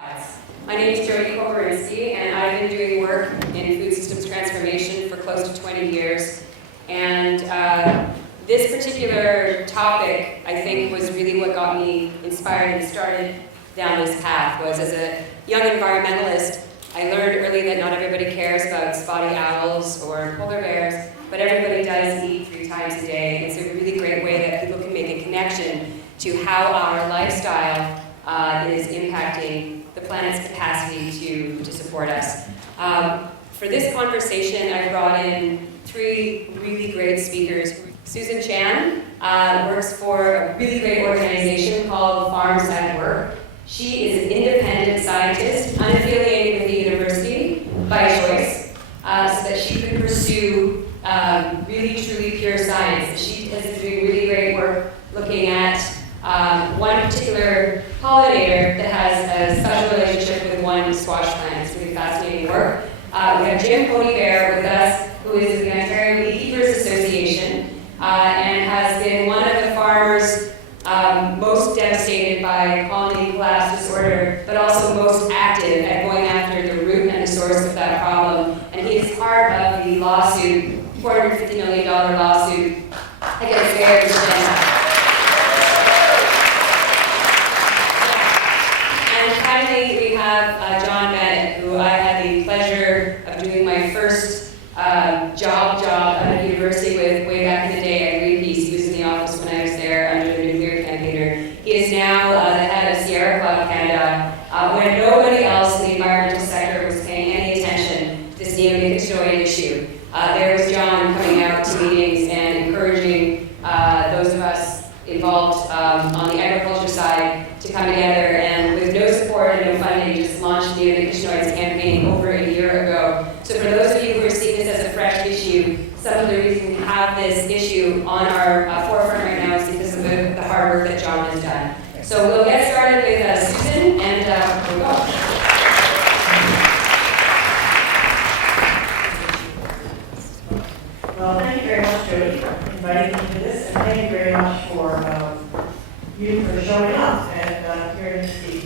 My name is Jodi, Koberinski, and I've been doing work in food systems transformation for close to 20 years. And this particular topic, I think, was really what got me inspired and started down this path. Was as a young environmentalist, I learned early that not everybody cares about spotty owls or polar bears, but everybody does eat 3 times a day. It's a really great way that people can make a connection to how our lifestyle is impacting the planet's capacity to support us. For this conversation, I brought in 3 really great speakers. Susan Chan works for a really great organization called Farms at Work. She is an independent scientist, unaffiliated with the university by choice, so that she can pursue really, truly pure science. She has been doing really great work looking at one particular pollinator that has a special relationship with one squash plant. It's really fascinating work. We have Coneybeare with us, who is the Ontario Beekeepers Association, and has been one of the farmers most devastated by colony collapse disorder, but also most active at going after the root and the source of that problem. And he is part of the lawsuit, $450 million lawsuit against Bayer. We have John Bennett, who I had the pleasure of doing my first job at a university with way back in the day at Greenpeace. He was in the office when I was there under the nuclear campaigner. He is now the head of Sierra Club Canada, when nobody else in the environmental sector was paying any attention to this neonicotinoid issue. There was John coming out to meetings and encouraging those of us involved on the agriculture side to come together, and with no support and no funding, just launched the neonicotinoids campaign over a year ago. So for those of you who are seeing this as a fresh issue, some of the reason we have this issue on our forefront right now is because of the hard work that John has done. So we'll get started with Susan, and we'll go. Well, thank you very much, Jodi, for inviting me to this, and thank you very much for you for showing up and hearing me speak.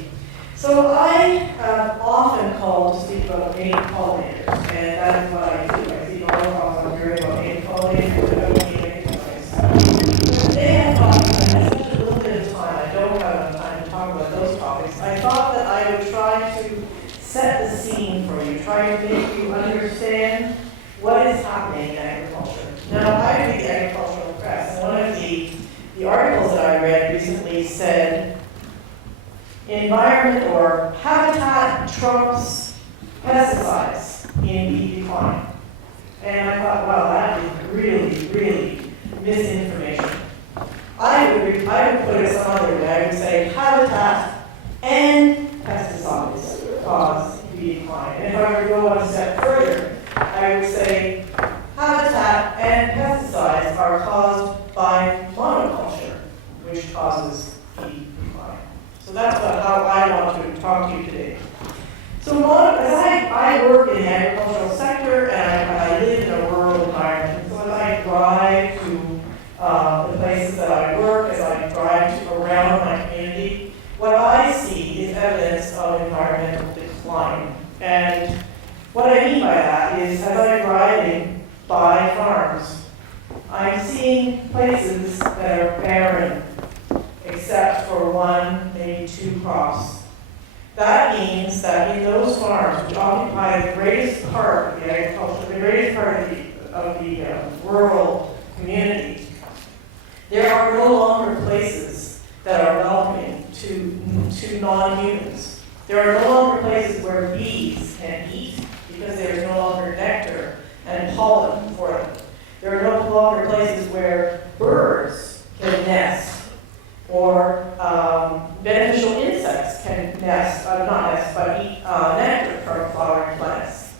So I often called to speak about native pollinators, and that is what I do. I speak all across Ontario about native pollinators and about native pollinators. Today I thought, I had such a little bit of time, I don't have enough time to talk about those topics. I thought that I would try to set the scene for you, try to make you understand what is happening in agriculture. Now, I read the agricultural press, and one of the articles that I read recently said, environment or habitat trumps pesticides in bee decline. And I thought, wow, that is really, really misinformation. I would put it some other way. I would say habitat and pesticides cause bee decline. And if I were to go one step further, I would say habitat and pesticides are caused by monoculture, which causes bee decline. So that's how I want to talk to you today. So as I work in the agricultural sector, and I live in a rural environment, so as I drive to the places that I work, as I drive around my community, what I see is evidence of environmental decline. And what I mean by that is, as I'm driving by farms, I'm seeing places that are barren, except for 1, maybe 2 crops. That means that in those farms, which occupy the greatest part of the agriculture, the greatest part of the rural community, there are no longer places that are welcoming to non-humans. There are no longer places where bees can eat, because there is no longer nectar and pollen for them. There are no longer places where birds can nest, or beneficial insects can nest, not nest, but eat nectar from flowering plants.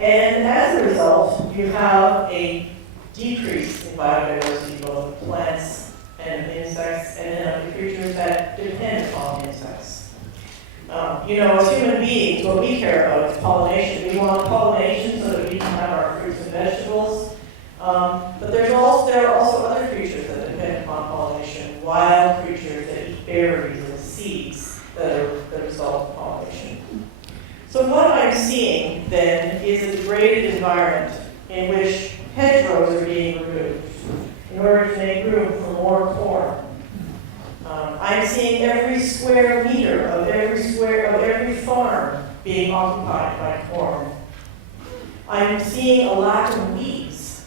And as a result, you have a decrease in biodiversity, both of plants and of insects, and then of the creatures that depend upon insects. As human beings, what we care about is pollination. We want pollination so that we can have our fruits and vegetables. But there are also other creatures that depend upon pollination, wild creatures that eat berries and seeds that are the result So what I'm seeing then is a degraded environment in which hedgerows are being removed in order to make room for more corn. I'm seeing every square meter of every farm being occupied by corn. I'm seeing a lack of weeds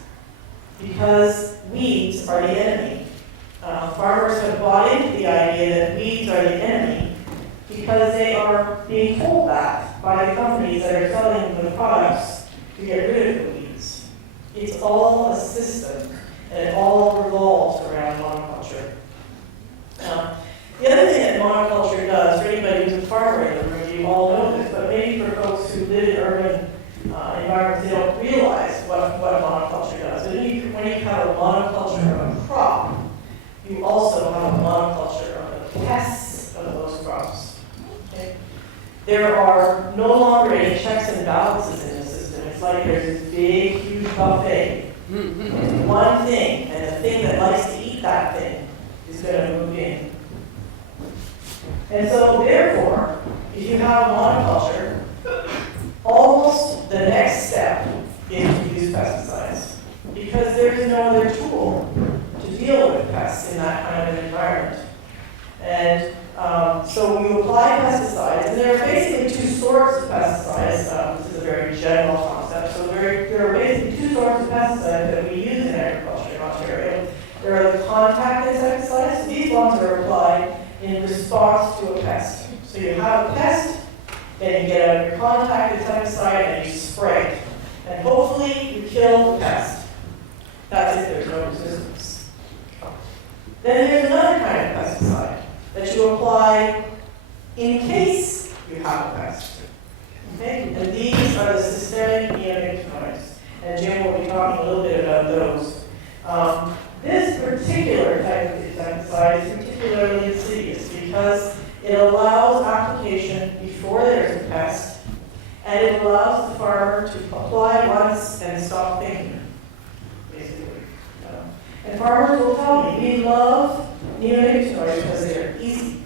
because weeds are the enemy. Farmers have bought into the idea that weeds are the enemy because they are being told that by the companies that are selling them the products to get rid of the weeds. It's all a system, and it all revolves around monoculture. The other thing that monoculture does, for anybody who's a farmer in the room, you all know this, but maybe for folks who live in urban environments, they don't realize what monoculture does. When you have a monoculture of a crop, you also have a monoculture of the pests of those crops. Okay? There are no longer any checks and balances in the system. It's like there's this big, huge buffet. It's one thing, and the thing that likes to eat that thing is going to move in. And so, therefore, if you have monoculture, almost the next step is to use pesticides, because there is no other tool to deal with pests in that kind of an environment. And so we apply pesticides, and there are basically two sorts of pesticides. This is a very general concept. So there are basically two sorts of pesticides that we use in agriculture in Ontario. There are the contact insecticides. These ones are applied in response to a pest. So you have a pest, then you get out your contact insecticide and you spray it. And hopefully you kill the pest. That's if there's no resistance. Then there's another kind of pesticide that you apply in case you have a pest. Okay? And these are the systemic neonicotinoids. And Jim will be talking a little bit about those. This particular type of insecticide is particularly insidious because it allows application before there's a pest, and it allows the farmer to apply once and stop thinking, basically. And farmers will tell me, we love neonicotinoids because they're easy.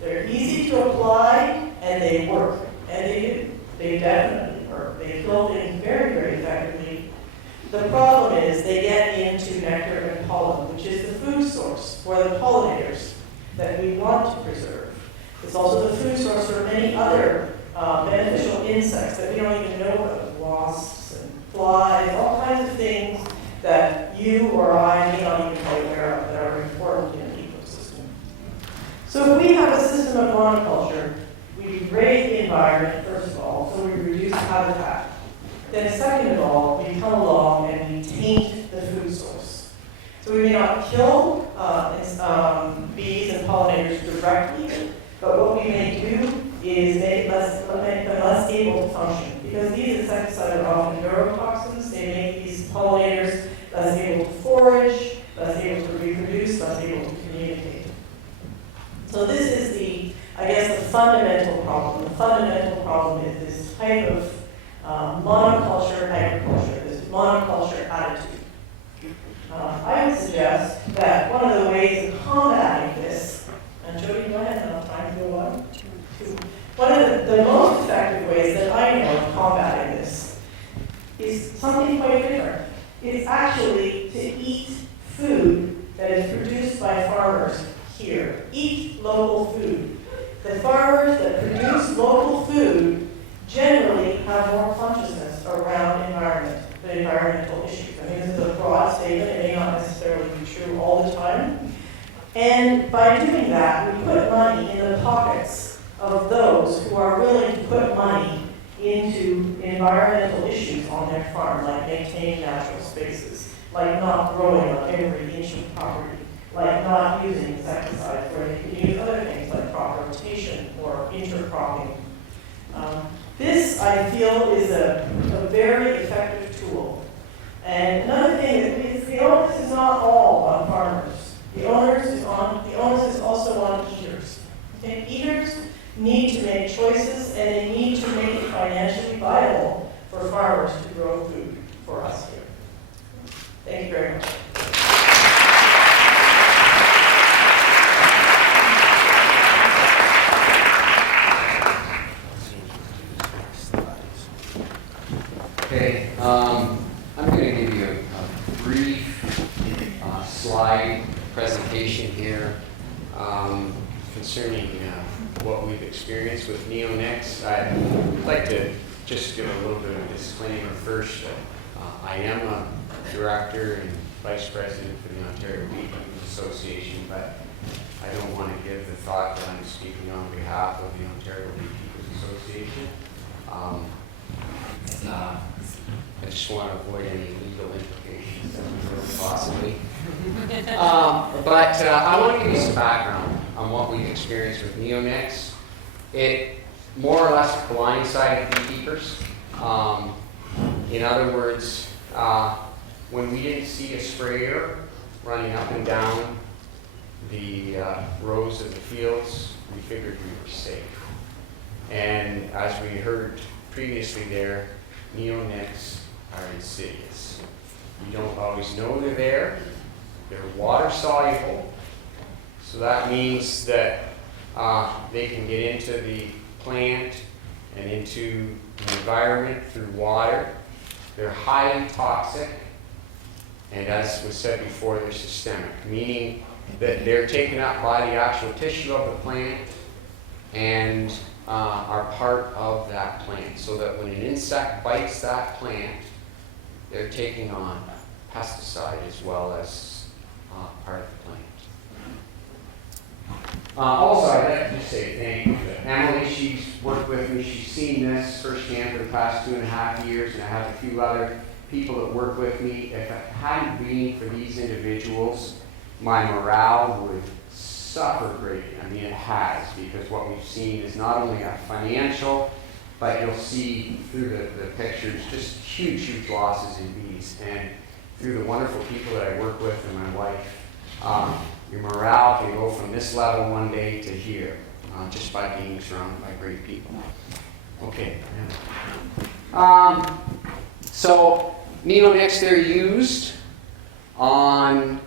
They're easy to apply, and they work. And they do. They definitely work. They kill things very, very effectively. The problem is they get into nectar and pollen, which is the food source for the pollinators that we want to preserve. It's also the food source for many other beneficial insects that we don't even know about, wasps and flies, all kinds of things that you or I may not even be aware of that are important in an ecosystem. So if we have a system of monoculture, we degrade the environment, first of all, so we reduce habitat. Then second of all, we come along and we taint the food source. So we may not kill bees and pollinators directly, but what we may do is make them less able to function. Because these insecticides are often neurotoxins, they make these pollinators less able to forage, less able to reproduce, less able to communicate. So this is the fundamental problem. The fundamental problem is this type of monoculture agriculture, this monoculture attitude. I would suggest that one of the ways of combating this, and Jodi, go ahead, and I'll try and go on. One of the most effective ways that I know of combating this is something quite different. It's actually to eat food that is produced by farmers here. Eat local food. The farmers that produce local food generally have more consciousness around the environmental issues. I mean, this is a broad statement. It may not necessarily be true all the time. And by doing that, we put money in the pockets of those who are willing to put money into environmental issues on their farm, like maintaining natural spaces, like not growing on every inch of property, like not using insecticides, where they can use other things like crop rotation or intercropping. This, I feel, is a very effective tool. And another thing is the onus is not all on farmers. The onus is also on eaters. Okay? Eaters need to make choices, and they need to make it financially viable for farmers to grow food for us here. Thank you very much. Okay, I'm going to give you a brief slide presentation here concerning what we've experienced with neonics. I'd like to just give a little bit of a disclaimer first. I am a director and vice president for the Ontario Beekeepers Association, but I don't want to give the thought that I'm speaking on behalf of the Ontario Beekeepers Association. I just want to avoid any legal implications possibly. But I want to give you some background on what we've experienced with neonics. It more or less blindsided beekeepers. In other words, when we didn't see a sprayer running up and down the rows of the fields, we figured we were safe. And as we heard previously there, neonics are insidious. You don't always know they're there. They're water soluble, so that means that they can get into the plant and into the environment through water. They're highly toxic, and as was said before, they're systemic, meaning that they're taken up by the actual tissue of the plant and are part of that plant, so that when an insect bites that plant, they're taking on pesticide as well as part of the plant. Also, I'd like to just say thank you to Emily. She's worked with me. She's seen this firsthand for the past 2.5 years, and I have a few other people that work with me. If it hadn't been for these individuals, my morale would suffer greatly. I mean, it has, because what we've seen is not only a financial, but you'll see through the pictures just huge, huge losses in bees. And through the wonderful people that I work with and my wife, your morale can go from this level one day to here, just by being surrounded by great people. Okay. So neonics, they're used on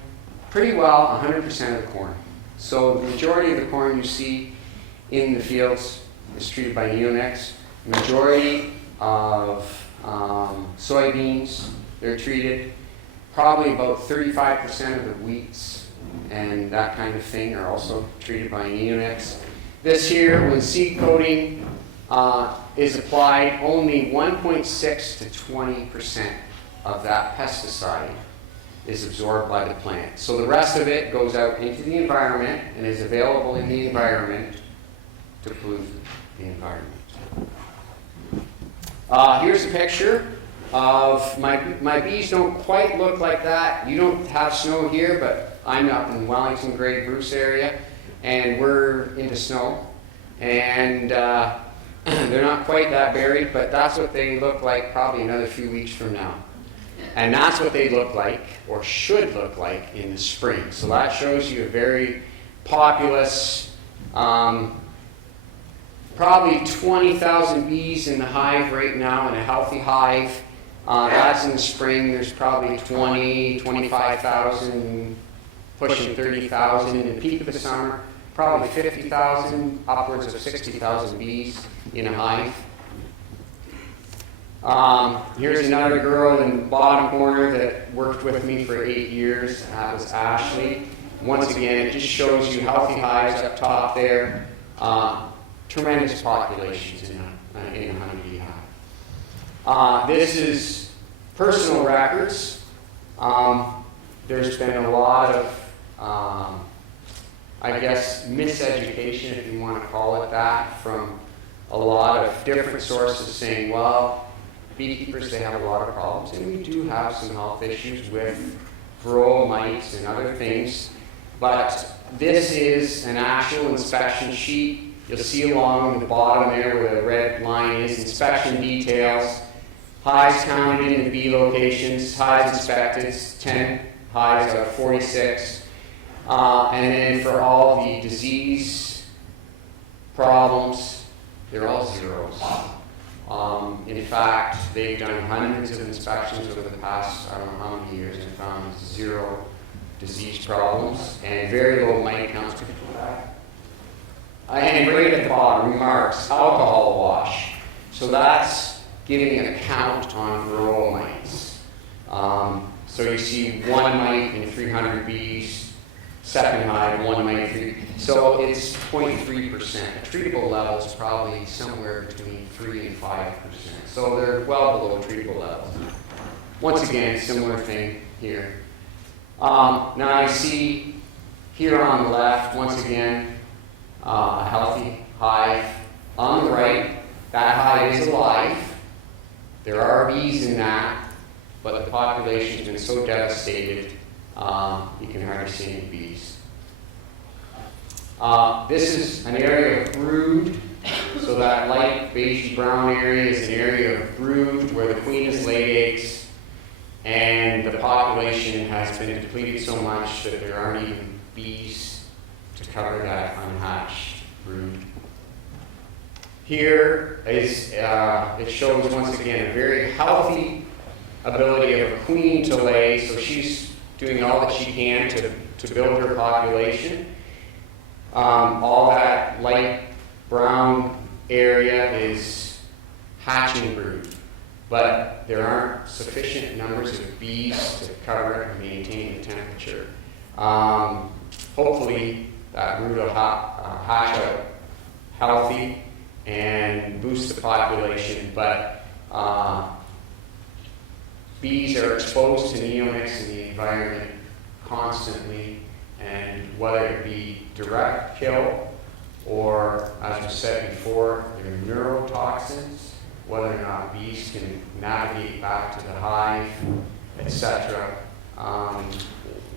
pretty well 100% of the corn. So the majority of the corn you see in the fields is treated by neonics. Majority of soybeans, they're treated. Probably about 35% of the wheats and that kind of thing are also treated by neonics. This here, when seed coating is applied, only 1.6 to 20% of that pesticide is absorbed by the plant. So the rest of it goes out into the environment and is available in the environment to pollute the environment. Here's a picture of my bees. Don't quite look like that. You don't have snow here, but I'm up in Wellington, Grey Bruce area, and we're into snow. And they're not quite that buried, but that's what they look like probably another few weeks from now. And that's what they look like, or should look like, in the spring. So that shows you a very populous, probably 20,000 bees in the hive right now, in a healthy hive. That's in the spring. There's probably 20, 25,000, pushing 30,000. In the peak of the summer, probably 50,000, upwards of 60,000 bees in a hive. Here's another girl in the bottom corner that worked with me for 8 years. That was Ashley. Once again, it just shows you healthy hives up top there. Tremendous populations in a honeybee hive. This is personal records. There's been a lot of, I guess, miseducation, if you want to call it that, from a lot of different sources saying, well, beekeepers, they have a lot of problems, and we do have some health issues with varroa mites and other things, but this is an actual inspection sheet. You'll see along the bottom there where the red line is, inspection details, hives counted in the bee locations, hives inspected, 10 hives out of 46, and then for all the disease problems, they're all zeros. In fact, they've done hundreds of inspections over the past, I don't know how many years, and found 0 disease problems and very low mite counts. And right at the bottom, remarks, alcohol wash. So that's giving a count on varroa mites. So you see 1 mite in 300 bees, second hive, 1 mite, 3. So it's 0.3%. The treatable level is probably somewhere between 3 and 5%. So they're well below treatable levels. Once again, similar thing here. Now I see here on the left, once again, a healthy hive. On the right, that hive is alive. There are bees in that, but the population has been so devastated, you can hardly see any bees. This is an area of brood, so that light beigey brown area is an area of brood where the queen has laid eggs, and the population has been depleted so much that there aren't even bees to cover that unhatched brood. Here is, it shows once again a very healthy ability of a queen to lay, so she's doing all that she can to build her population. All that light brown area is hatching brood, but there aren't sufficient numbers of bees to cover it and maintain the temperature. Hopefully that brood will hatch out healthy and boost the population, but bees are exposed to neonics in the environment constantly, and whether it be direct kill or, as we said before, there are neurotoxins, whether or not bees can navigate back to the hive, etc.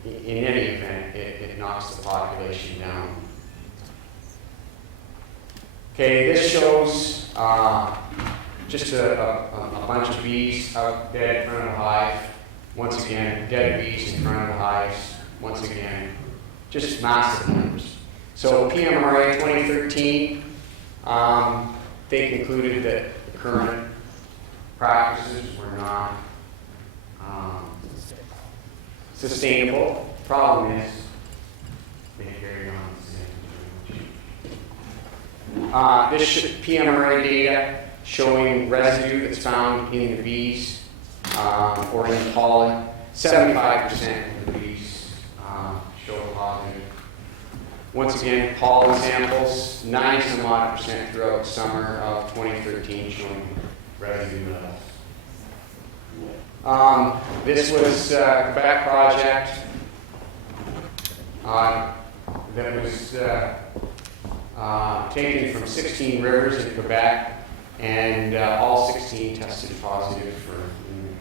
In any event, it knocks the population down. Okay, this shows just a bunch of bees out dead in front of the hive. Once again, dead bees in front of the hives. Once again, just massive numbers. So PMRA 2013, they concluded that the current practices were not sustainable. Problem is, they carry on the same. This PMRA data showing residue that's found in the bees or in the pollen. 75% of the bees show positive. Once again, pollen samples, 90-some-odd% throughout the summer of 2013 showing residue levels. This was a Quebec project that was taken from 16 rivers in Quebec, and all 16 tested positive for human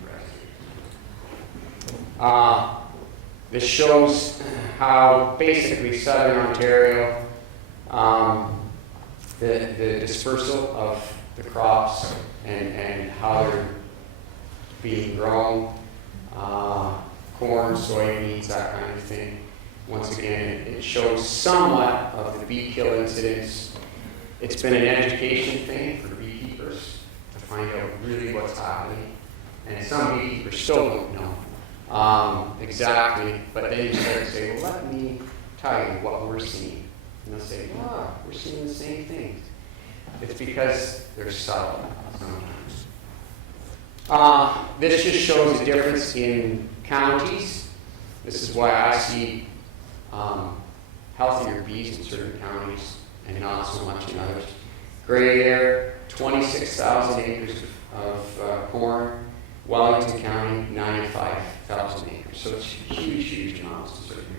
residue. This shows how basically southern Ontario, the dispersal of the crops and how they're being grown, corn, soybeans, that kind of thing. Once again, it shows somewhat of the bee kill incidents. It's been an education thing for beekeepers to find out really what's happening. And some beekeepers still don't know exactly, but then you start to say, well, let me tell you what we're seeing. And they'll say, oh, we're seeing the same things. It's because they're subtle sometimes. This just shows the difference in counties. This is why I see healthier bees in certain counties and not so much in others. Gray area, 26,000 acres of corn. Wellington County, 95,000 acres. So it's huge, huge amounts in certain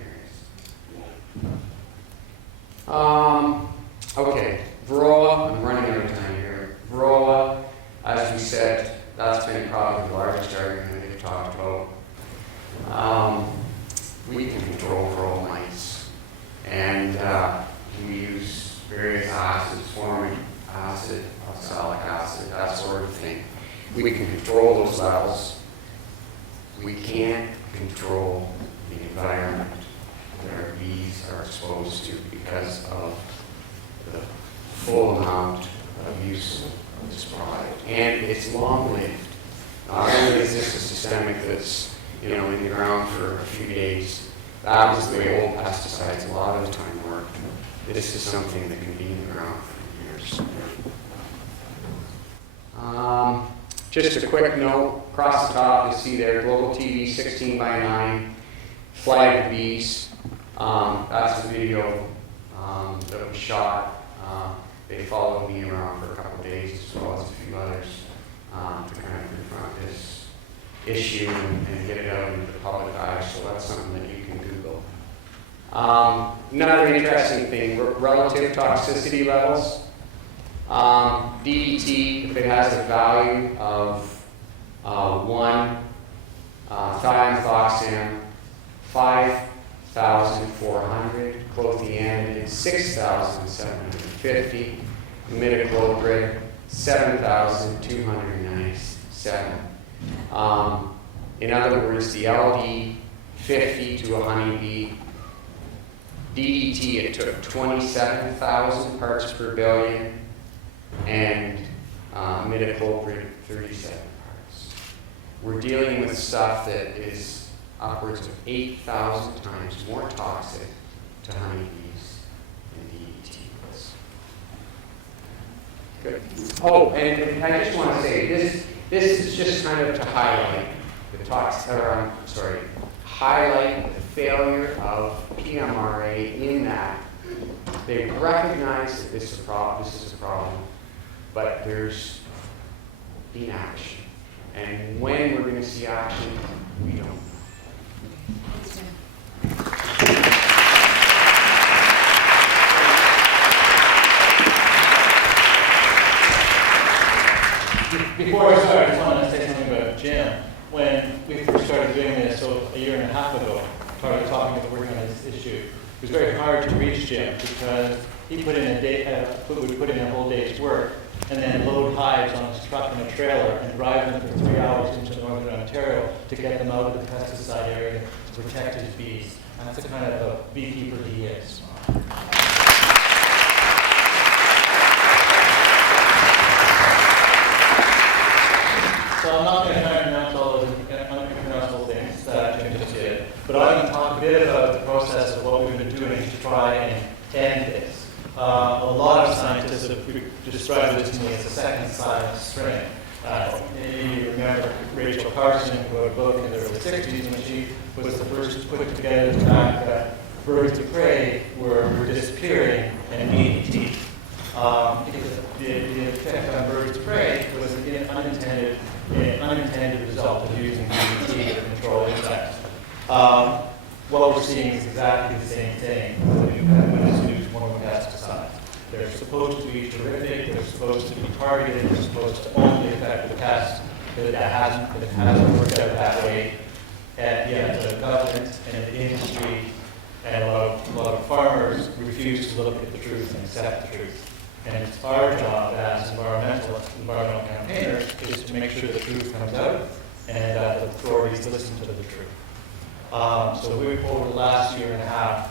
areas. Okay, varroa, I'm running out of time here. Varroa, as we said, that's been probably the largest argument we've talked about. We can control varroa mites, and we use various acids, formic acid, oxalic acid, that sort of thing. We can control those levels. We can't control the environment that our bees are exposed to because of the full amount of use of this product. And it's long-lived. Not only is this a systemic that's in the ground for a few days. That was the way old pesticides a lot of the time worked. This is something that can be in the ground for years. Just a quick note, across the top you'll see there, Global TV 16:9, Flight of the Bees. That's the video that was shot. They followed me around for a couple of days, as well as a few others, to kind of confront this issue and get it out into the public eye. So that's something that you can Google. Another interesting thing, relative toxicity levels. DDT, if it has a value of 1, thiamethoxam, 5,400, clothianidin, 6,750, imidacloprid, 7,297. In other words, the LD 50 to a honeybee, DDT, it took 27,000 parts per billion, and imidacloprid, 37 parts. We're dealing with stuff that is upwards of 8,000 times more toxic to honeybees than DDT was. Good. Oh, and I just want to say, this is just kind of to highlight the highlight the failure of PMRA in that they recognize that this is a problem, but there's inaction. And when we're going to see action, we don't know. Before I start, I just wanted to say something about Jim. When we first started doing this, so a year and a half ago, started working on this issue, it was very hard to reach Jim because he would put in a whole day's work and then load hives on his truck and a trailer and drive them for 3 hours into northern Ontario to get them out of the pesticide area to protect his bees. And that's the kind of a beekeeper he is. So I'm not going to try and pronounce all those unpronounceable things that Jim just did, but I'm going to talk a bit about the process of what we've been doing to try and end this. A lot of scientists have described this to me as a second silent spring. Maybe you remember Rachel Carson, who wrote a book in the early 60s when she was the first to put together the fact that birds of prey were disappearing and DDT. Because the effect on birds of prey was an unintended result of using DDT to control insects. What we're seeing is exactly the same thing when you use more pesticides. They're supposed to be terrific, they're supposed to be targeted, they're supposed to only affect the pests, but it hasn't worked out that way. And yet the government and the industry and a lot of farmers refuse to look at the truth and accept the truth. And it's our job as environmental campaigners is to make sure the truth comes out and that the authorities listen to the truth. So we've, over the last year and a half,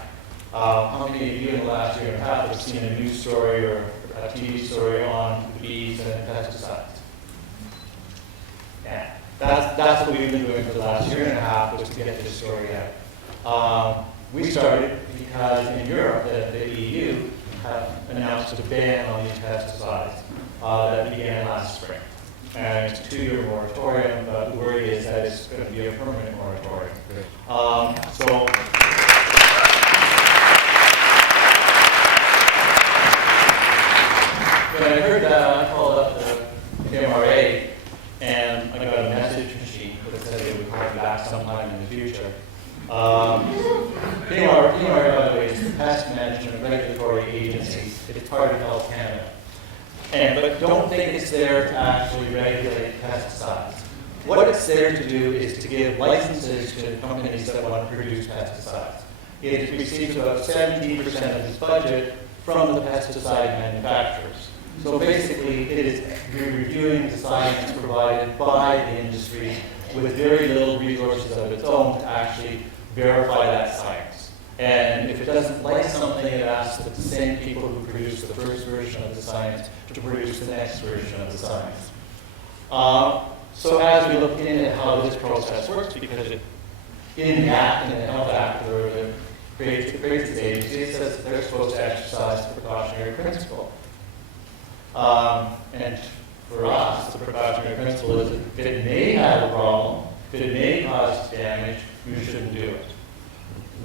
how many of you in the last year and a half have seen a news story or a TV story on bees and pesticides? Yeah, that's what we've been doing for the last year and a half, was to get this story out. We started because in Europe, the EU have announced a ban on these pesticides that began last spring. And it's a 2-year moratorium, but the worry is that it's going to be a permanent moratorium. So when I heard that, I called up the MRA and I got a message machine that said they would call me back sometime in the future. PMRA, by the way, is the Pest Management Regulatory Agency. It's part of Health Canada. But don't think it's there to actually regulate pesticides. What it's there to do is to give licenses to companies that want to produce pesticides. It receives about 70% of its budget from the pesticide manufacturers. So basically, it is reviewing the science provided by the industry with very little resources of its own to actually verify that science. And if it doesn't like something, it asks the same people who produced the first version of the science to produce the next version of the science. So as we look into how this process works, because in the Health Act, or the creates this agency, it says that they're supposed to exercise the precautionary principle. And for us, the precautionary principle is if it may have a problem, if it may cause damage, you shouldn't do it.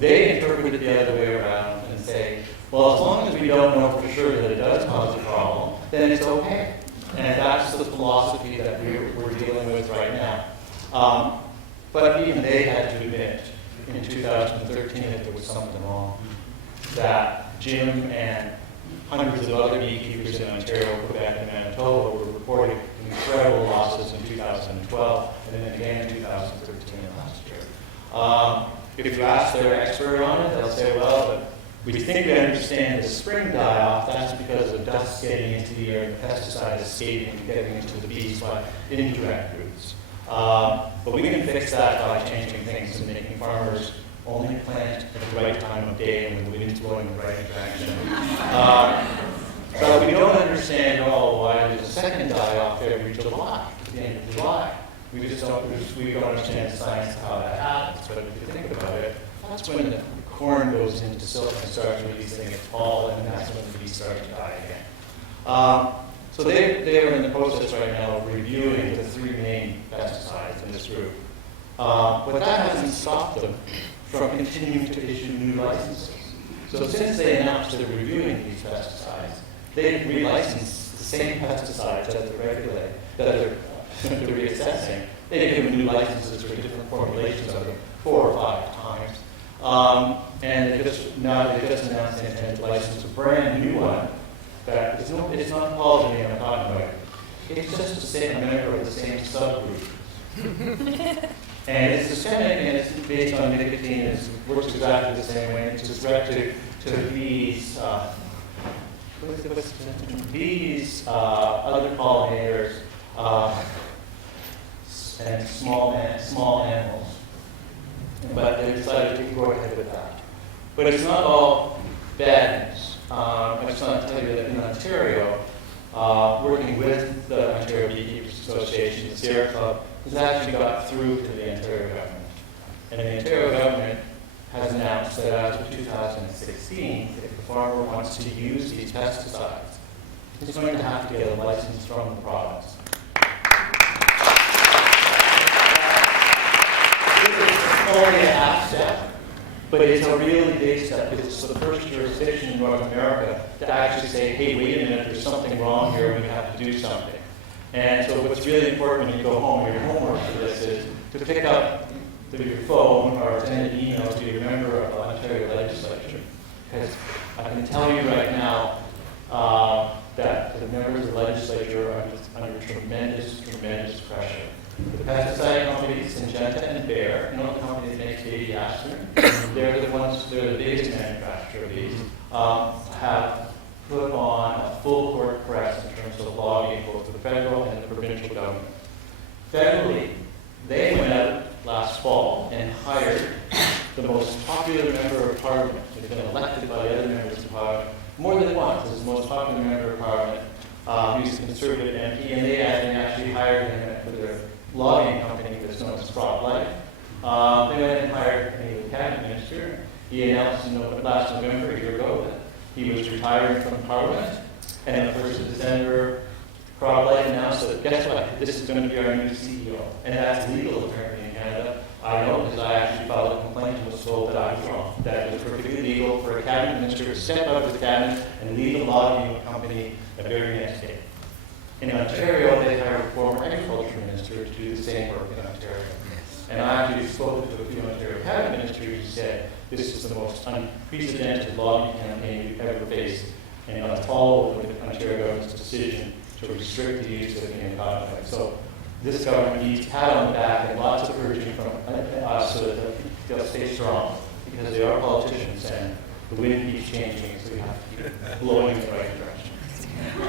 They interpret it the other way around and say, well, as long as we don't know for sure that it does cause a problem, then it's okay. And that's the philosophy that we're dealing with right now. But even they had to admit in 2013 that there was something wrong. That Jim and hundreds of other beekeepers in Ontario, Quebec, and Manitoba were reporting incredible losses in 2012 and then again in 2013 and last year. If you ask their expert on it, they'll say, well, we think we understand the spring die-off. That's because of dust getting into the air and the pesticide escaping and getting into the bees by indirect routes. But we can fix that by changing things and making farmers only plant at the right time of day and when the wind's blowing in the right direction. But we don't understand at all why there's a second die-off every July, at the end of July. We don't understand the science of how that happens. But if you think about it, that's when the corn goes into silk and starts releasing its pollen, and that's when the bees start to die again. So they are in the process right now of reviewing the 3 main pesticides in this group. But that hasn't stopped them from continuing to issue new licenses. So since they announced they're reviewing these pesticides, they've relicensed the same pesticides that they're regulating, that they're reassessing. They've given new licenses for different formulations of them 4 or 5 times. And they just announced they intend to license a brand new one that it's not called the name I'm talking about. It's just the same member of the same subgroup. And it's systemic and it's based on nicotine. It works exactly the same way. It's just directed to bees, other pollinators, and small animals. But they decided to go ahead with that. But it's not all bad news. I just want to tell you that in Ontario, working with the Ontario Beekeepers Association, the Sierra Club, has actually got through to the Ontario government. And the Ontario government has announced that as of 2016, if the farmer wants to use these pesticides, he's going to have to get a license from the province. This is only a half step, but it's a really big step because it's the first jurisdiction in North America to actually say, hey, wait a minute, there's something wrong here, we have to do something. And so what's really important when you go home, your homework for this is to pick up your phone or send an email to your member of the Ontario legislature. Because I can tell you right now that the members of the legislature are under tremendous, tremendous pressure. The pesticide companies, Syngenta and Bayer, the companies that make baby aspirin, they're the biggest manufacturer of these, have put on a full court press in terms of lobbying both the federal and the provincial government. Federally, they went out last fall and hired the most popular member of parliament. They've been elected by the other members of parliament more than once as the most popular member of parliament. He's a conservative MP, and they actually hired him for their lobbying company that's known as Spotlight. They went and hired a cabinet minister. He announced last November, a year ago, that he was retiring from Parliament, and on the 1st of December, Spotlight announced that, guess what, this is going to be our new CEO. And that's legal apparently in Canada. I know because I actually filed a complaint and was told that I was wrong. That it was perfectly legal for a cabinet minister to step out of the cabinet and leave a lobbying company the very next day. In Ontario, they hired a former agriculture minister to do the same work in Ontario. And I actually spoke to a few Ontario cabinet ministers who said this is the most unprecedented lobbying campaign we've ever faced, and it's all over the Ontario government's decision to restrict the use of cannabinoids. So this government needs a pat on the back and lots of urging from us so that they'll stay strong, because they are politicians and the wind keeps changing, so we have to keep blowing in the right direction.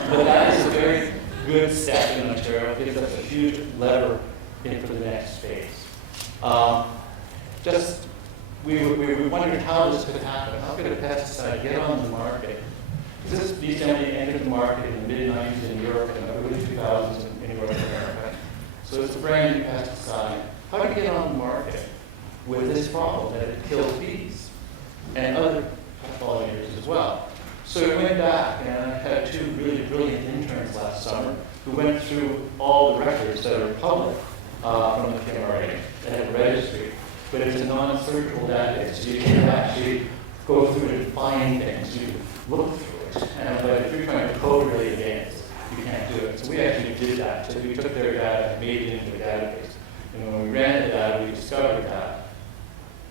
But that is a very good step in Ontario. It gives us a huge lever in for the next phase. We wondered how this could happen. How could a pesticide get on the market? These only entered the market in the mid-90s in Europe and the early 2000s in North America. So it's a brand new pesticide. How did it get on the market with this problem that it kills bees and other pollinators as well? So we went back, and I had 2 really brilliant interns last summer who went through all the records that are public from the PMRA. They have a registry, but it's a non-searchable database, so you can't actually go through and find things. You look through it, but if you're trying to code really advanced, you can't do it. So we actually did that. So we took their data and made it into a database. And when we ran the data, we discovered that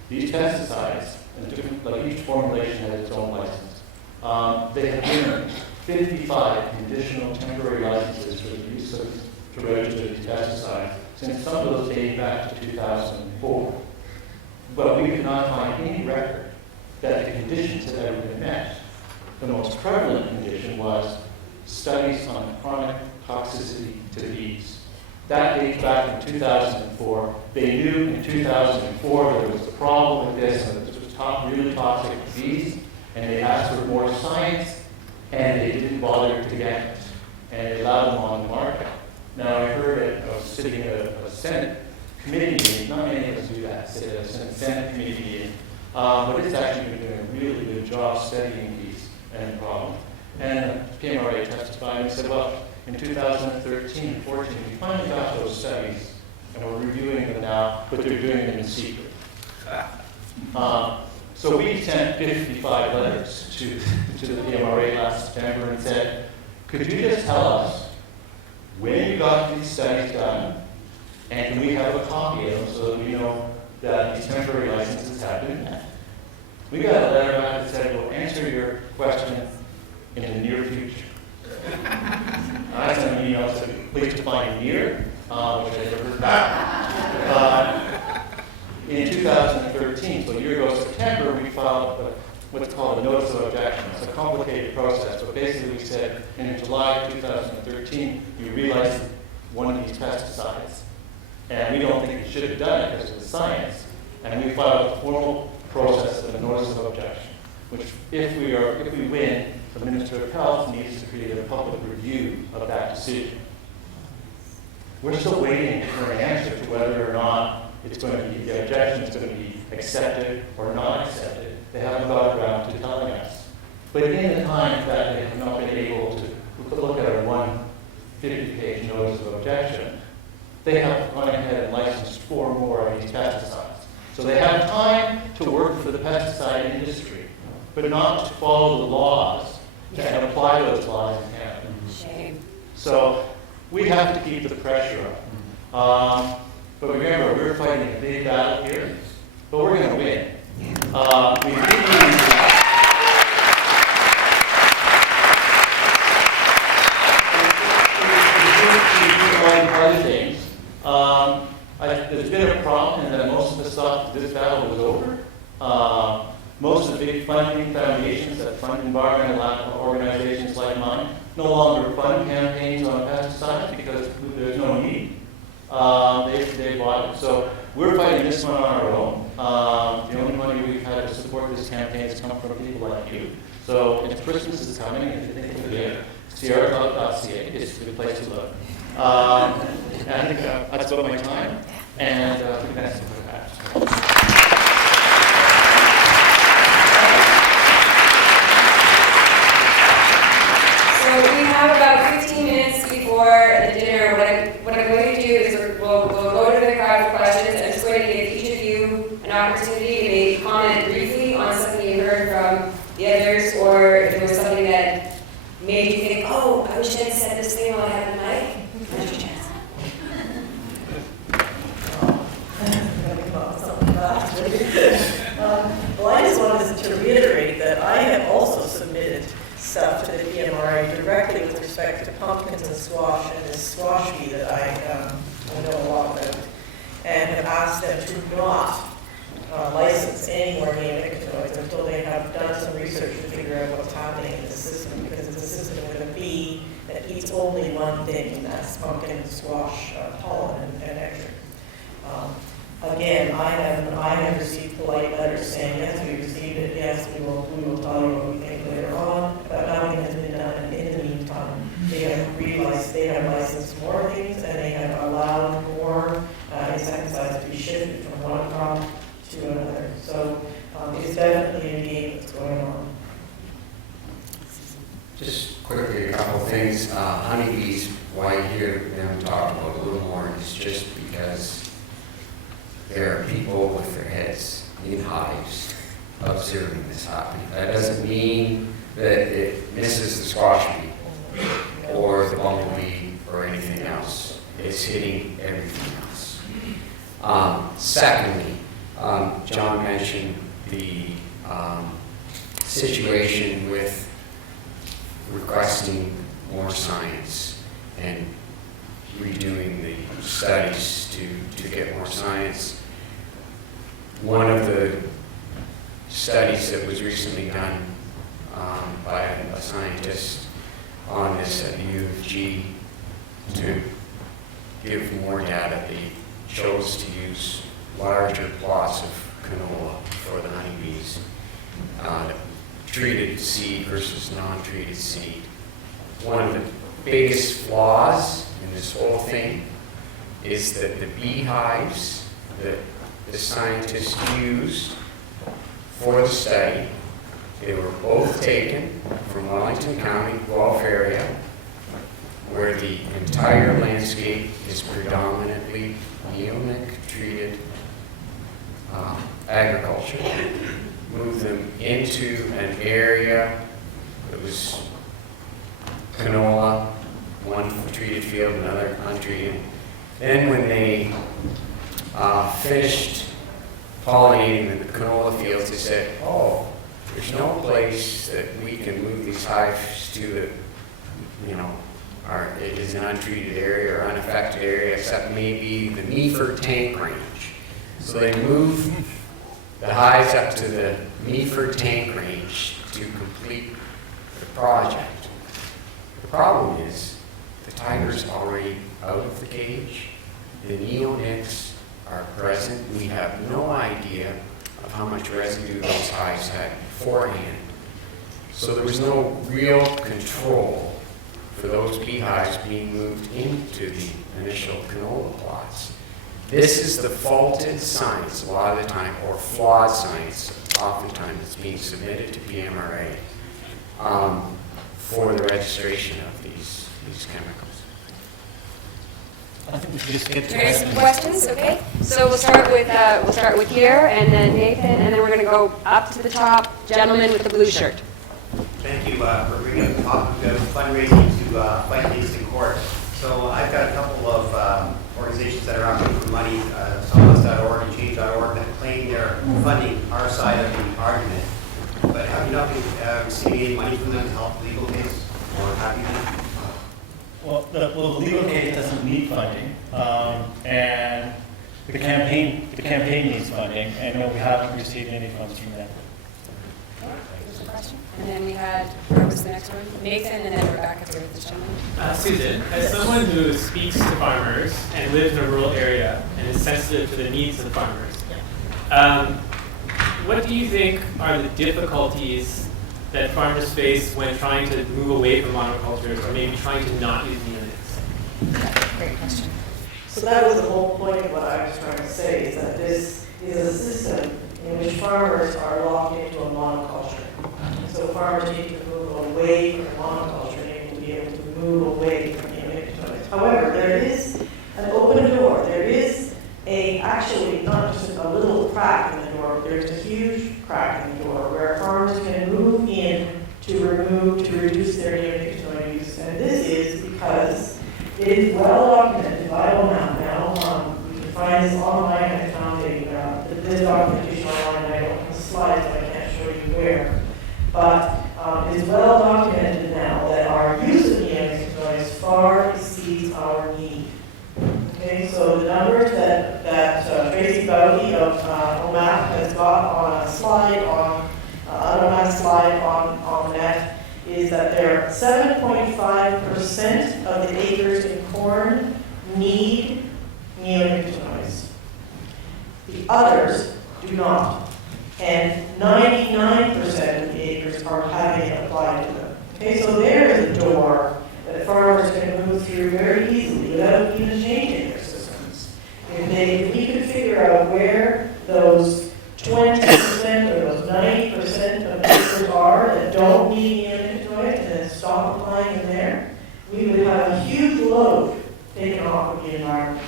these pesticides, and different, like each formulation has its own license, they have given 55 conditional temporary licenses for the use of to register these pesticides, since some of those date back to 2004. But we could not find any record that the conditions had ever been met. The most prevalent condition was studies on chronic toxicity to bees. That dates back in 2004. They knew in 2004 there was a problem with this, and this was really toxic to bees, and they asked for more science, and they didn't bother to get it, and they allowed them on the market. Now, I heard it, I was sitting at a Senate committee meeting, not many of us do that, sit at a Senate committee meeting, but it's actually been doing a really good job studying these and the problem. And PMRA testified and said, well, in 2013 and 14, we finally got those studies, and we're reviewing them now, but they're doing them in secret. So we sent 55 letters to the PMRA last September and said, could you just tell us when you got these studies done, and can we have a copy of them so that we know that these temporary licenses have been met? We got a letter back that said, we'll answer your question in the near future. I sent an email to please define near, which I never heard back. In 2013, so a year ago September, we filed what's called a notice of objection. It's a complicated process, but basically we said in July 2013, you realized one of these pesticides. And we don't think you should have done it because of the science. And we filed a formal process of a notice of objection, which if we win, the Minister of Health needs to create a public review of that decision. We're still waiting for an answer to whether or not it's going to be, the objection is going to be accepted or not accepted. They haven't got around to telling us. But in the time that they have not been able to look at our 150-page notice of objection, they have gone ahead and licensed 4 more of these pesticides. So they have time to work for the pesticide industry, but not to follow the laws and apply those laws in Canada. Shame. So we have to keep the pressure up. But remember, we're fighting a big battle here, but we're going to win. We other things. There's been a problem in that most of the stuff, this battle was over. Most of the big funding foundations that fund environmental organizations like mine no longer fund campaigns on pesticides because there's no need. They bought it. So we're fighting this one on our own. The only money we've had to support this campaign has come from people like you. So if Christmas is coming, if you think of it, sierraclub.ca is a good place to look. And I think that's about my time. And I think that's for that. So we have about 15 minutes before the dinner. What I'm going to do is we'll go to the crowd for questions. I'm just going to give each of you an opportunity to maybe comment briefly on something you heard from the others, or if there was something that made you think, oh, I wish I had said this thing while I had the mic. Now's your chance. Well, I just wanted to reiterate that I have also submitted stuff to the PMRA directly with respect to pumpkins and squash and this squash bee that I know a lot about, and have asked them to not license any more neonicotinoids until they have done some research to figure out what's happening in the system, because it's a system with a bee that eats only one thing, and that's pumpkin and squash pollen and nectar. Again, I have received polite letters saying, yes, we received it, yes, we will tell you what we think later on, but nothing has been done. And in the meantime, they have realized they have licensed more things, and they have allowed more insecticides to be shifted from one crop to another. So it's definitely a game that's going on. Just quickly, a couple of things. Honeybees, why you just because there are people with their heads in hives observing this happening. That doesn't mean that it misses the squash bee or the bumblebee or anything else. It's hitting everything else. Secondly, John mentioned the situation with requesting more science and redoing the studies to get more science. One of the studies that was recently done by a scientist on this at the U of G to give more data, they chose to use larger plots of canola for the honeybees, treated seed versus non-treated seed. One of the biggest flaws in this whole thing is that the beehives that the scientists used for the study, they were both taken from Wellington County, Guelph area, where the entire landscape is predominantly neonic-treated agriculture. Moved them into an area that was canola, one treated field, another untreated. Then when they finished pollinating the canola fields, they said, oh, there's no place that we can move these hives to that, it is an untreated area or unaffected area, except maybe the Meaford tank range. So they moved the hives up to the Meaford tank range to complete the project. The problem is the tiger's already out of the cage. The neonics are present. We have no idea of how much residue those hives had beforehand. So there was no real control for those beehives being moved into the initial canola plots. This is the faulted science a lot of the time, or flawed science, oftentimes it's being submitted to PMRA for the registration of these chemicals. I think we should just get to There's some questions, okay? So we'll start with here, and then Nathan, and then we're going to go up to the top. Gentleman with the blue shirt. Thank you for bringing up the topic of fundraising to fight these in court. So I've got a couple of organizations that are asking for money, Solace.org and Change.org, that claim they're funding our side of the argument. But have you not been receiving any money from them to help the legal case, or have you been? Well, the legal case doesn't need funding, and the campaign needs funding, and no, we haven't received any funds from them. And then we had, where was the next one? Nathan, and then Rebecca here with this gentleman. Susan, as someone who speaks to farmers and lives in a rural area and is sensitive to the needs of farmers, what do you think are the difficulties that farmers face when trying to move away from monocultures, or maybe trying to not use neonics? Great question. So that was the whole point of what I was trying to say, is that this is a system in which farmers are locked into a monoculture. So farmers need to move away from monoculture, they need to be able to move away from neonicotinoids. However, there is an open door. There is actually not just a little crack in the door, there's a huge crack in the door where farmers can move in to reduce their neonicotinoid use. And this is because it is well documented by OMAP now. You can find this online. I found this documentation online, and I don't have the slides, so I can't show you where. But it is well documented now that our use of neonicotinoids far exceeds our need. Okay, so the numbers that Tracy Bowdy of OMAP has got on a slide on the net is that there are 7.5% of the acres in corn need neonicotinoids. The others do not. And 99% of the acres are having it applied to them. Okay, so there is a door that farmers can move through very easily without even changing their systems. If we could figure out where those 20% or those 90% of acres are that don't need neonicotinoids and then stop applying them there, we would have a huge load taken off of the environment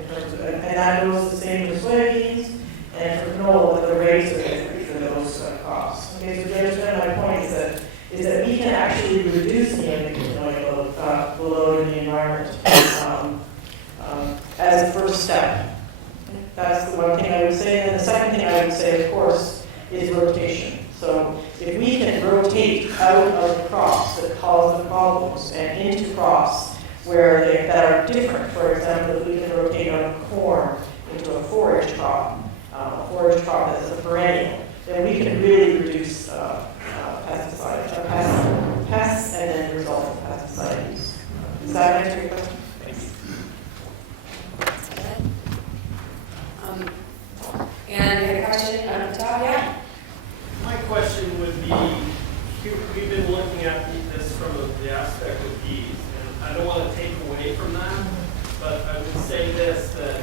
in terms of, and that goes the same for soybeans and for canola, but the rates are different for those crops. Okay, so do you understand my point is that we can actually reduce neonicotinoid load in the environment as a first step. That's the one thing I would say. And the second thing I would say, of course, is rotation. So if we can rotate out of crops that cause the problems and into crops that are different, for example, if we can rotate out of corn into a forage crop that's a perennial, then we can really reduce pesticides, pests, and then resultant pesticide use. Does that answer your question? And you had a question on the top, yeah? My question would be, we've been looking at this from the aspect of bees, and I don't want to take away from that, but I would say this, that,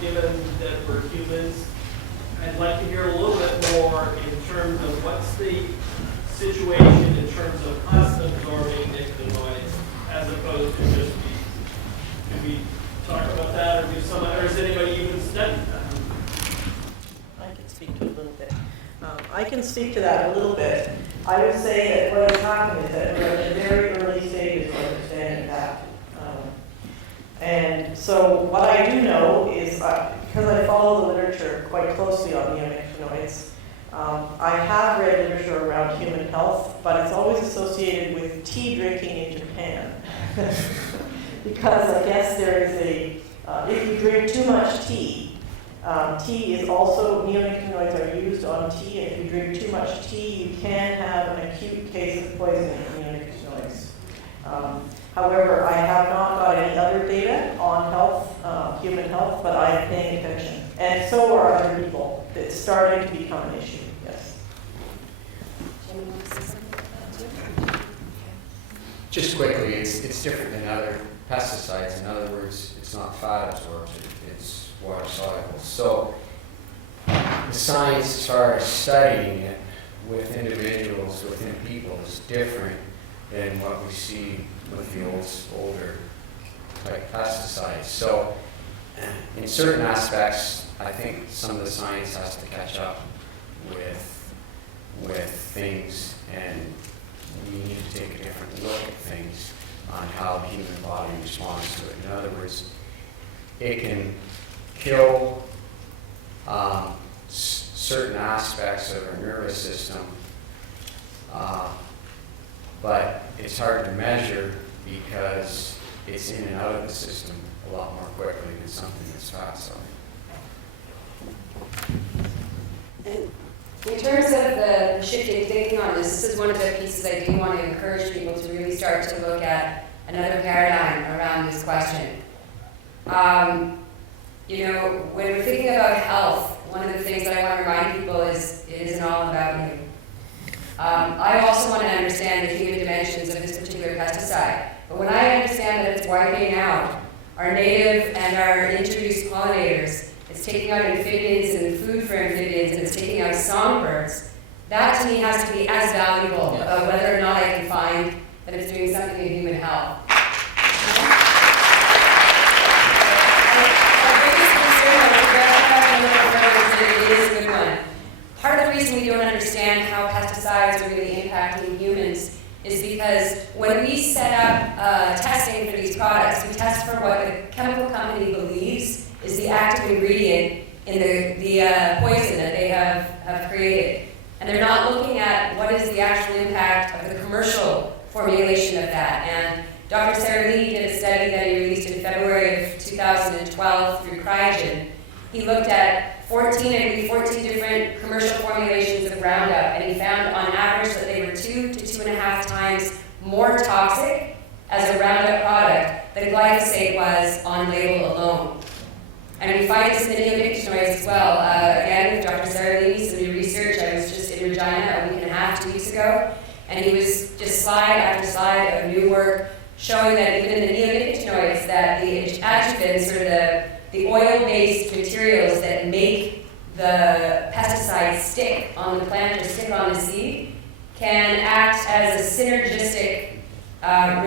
given that we're humans, I'd like to hear a little bit more in terms of what's the situation in terms of us absorbing nicotinoids as opposed to just bees. Can we talk about that, or has anybody even studied that? I can speak to it a little bit. I can speak to that a little bit. I would say that what has happened is that we're in the very early stages of understanding that. And so what I do know is, because I follow the literature quite closely on neonicotinoids, I have read literature around human health, but it's always associated with tea drinking in Japan. Because I guess there is if you drink too much tea, tea is also, neonicotinoids are used on tea, and if you drink too much tea, you can have an acute case of poisoning of neonicotinoids. However, I have not got any other data on health, human health, but I am paying attention. And so are other people. It's starting to become an issue, yes. Just quickly, it's different than other pesticides. In other words, it's not fat absorption, it's water soluble. So the science as far as studying it with individuals, within people, is different than what we see with the older type pesticides. So in certain aspects, I think some of the science has to catch up with things, and we need to take a different look at things on how the human body responds to it. In other words, it can kill certain aspects of our nervous system, but it's hard to measure because it's in and out of the system a lot more quickly than something that's fat soluble. In terms of the shifting thinking on this is one of the pieces I do want to encourage people to really start to look at another paradigm around this question. When we're thinking about health, one of the things that I want to remind people is it isn't all about you. I also want to understand the human dimensions of this particular pesticide. But when I understand that it's wiping out our native and our introduced pollinators, it's taking out amphibians and food for amphibians, and it's taking out songbirds, that to me has to be as valuable of whether or not I can find that it's doing something in human health. Our biggest concern, it is a good one. Part of the reason we don't understand how pesticides are really impacting humans is because when we set up testing for these products, we test for what the chemical company believes is the active ingredient in the poison that they have created. And they're not looking at what is the actual impact of the commercial formulation of that. And Dr. Sarah Lee did a study that he released in February of 2012 through Cryogen. He looked at 14 different commercial formulations of Roundup, and he found on average that they were 2 to 2.5 times more toxic as a Roundup product than glyphosate was on label alone. And we find this in the neonicotinoids as well. Again, with Dr. Sarah Lee, some new research. I was just in Regina a week and a half, 2 weeks ago, and he was just slide after slide of new work showing that even in the neonicotinoids, that the adjuvants, or the oil-based materials that make the pesticide stick on the plant or stick on the seed can act as a synergistic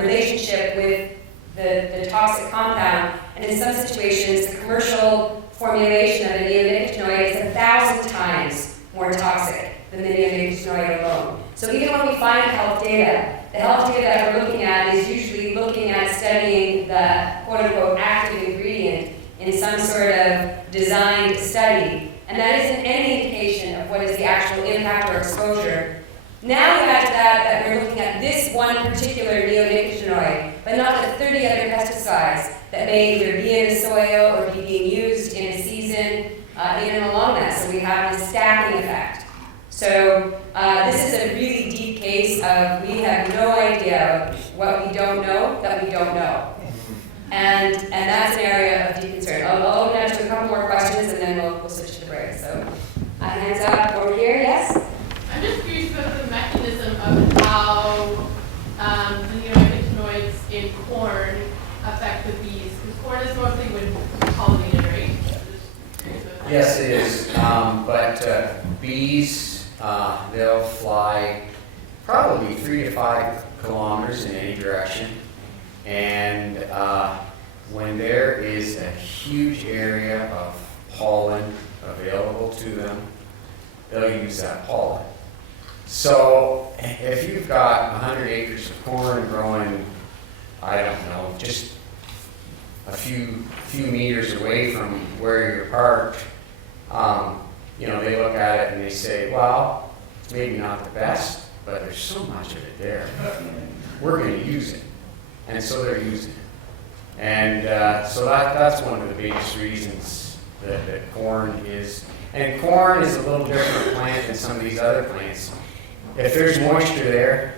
relationship with the toxic compound and in some situations, the commercial formulation of a neonicotinoid is 1,000 times more toxic than the neonicotinoid alone. So even when we find health data, the health data that we're looking at is usually looking at studying the quote-unquote active ingredient in some sort of designed study, and that isn't any indication of what is the actual impact or exposure. Now we add to that we're looking at this one particular neonicotinoid, but not the 30 other pesticides that may either be in the soil or be being used in a season in and along that. So we have this stacking effect. So this is a really deep case of we have no idea what we don't know that we don't know. And that's an area of deep concern. I'll open it up to a couple more questions and then we'll switch to the break. So hands up over here, yes? I'm just curious about the mechanism of how the neonicotinoids in corn affect the bees. Because corn is mostly would pollinated, right? Yes, it is. But bees, they'll fly probably 3 to 5 kilometers in any direction. And when there is a huge area of pollen available to them, they'll use that pollen. So if you've got 100 acres of corn growing, I don't know, just a few meters away from where you're parked, they look at it and they say, well, it's maybe not the best, but there's so much of it there. We're going to use it. And so they're using it. And so that's one of the biggest reasons that corn is. And corn is a little different plant than some of these other plants. If there's moisture there,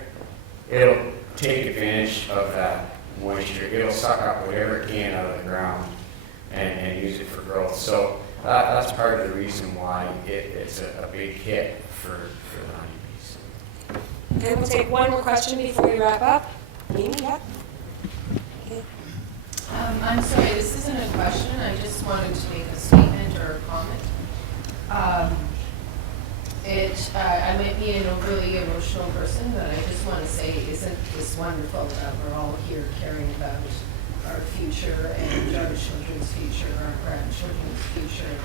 it'll take advantage of that moisture. It'll suck up whatever it can out of the ground and use it for growth. So that's part of the reason why it's a big hit for the honeybees. And we'll take one more question before we wrap up. Amy, yeah? I'm sorry, this isn't a question. I just wanted to make a statement or a comment. I might be an overly emotional person, but I just want to say, isn't this wonderful that we're all here caring about our future and our children's future, our grandchildren's future,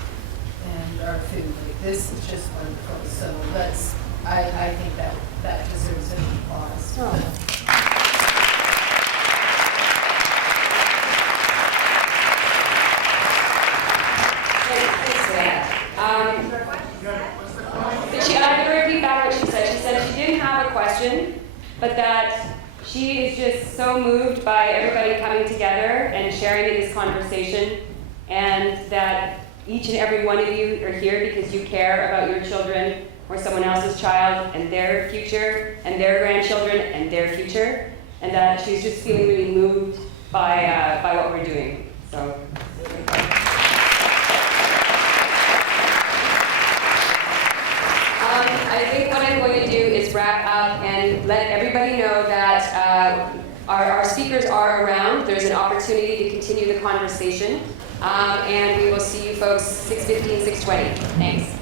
and our food? Like, this is just wonderful. So I think that deserves an applause. Oh. I'm going to repeat back what she said. She said she didn't have a question, but that she is just so moved by everybody coming together and sharing in this conversation, and that each and every one of you are here because you care about your children or someone else's child and their future and their grandchildren and their future, and that she's just feeling really moved by what we're doing. So. I think what I'm going to do is wrap up and let everybody know that our speakers are around. There's an opportunity to continue the conversation. And we will see you folks 6:15, 6:20. Thanks.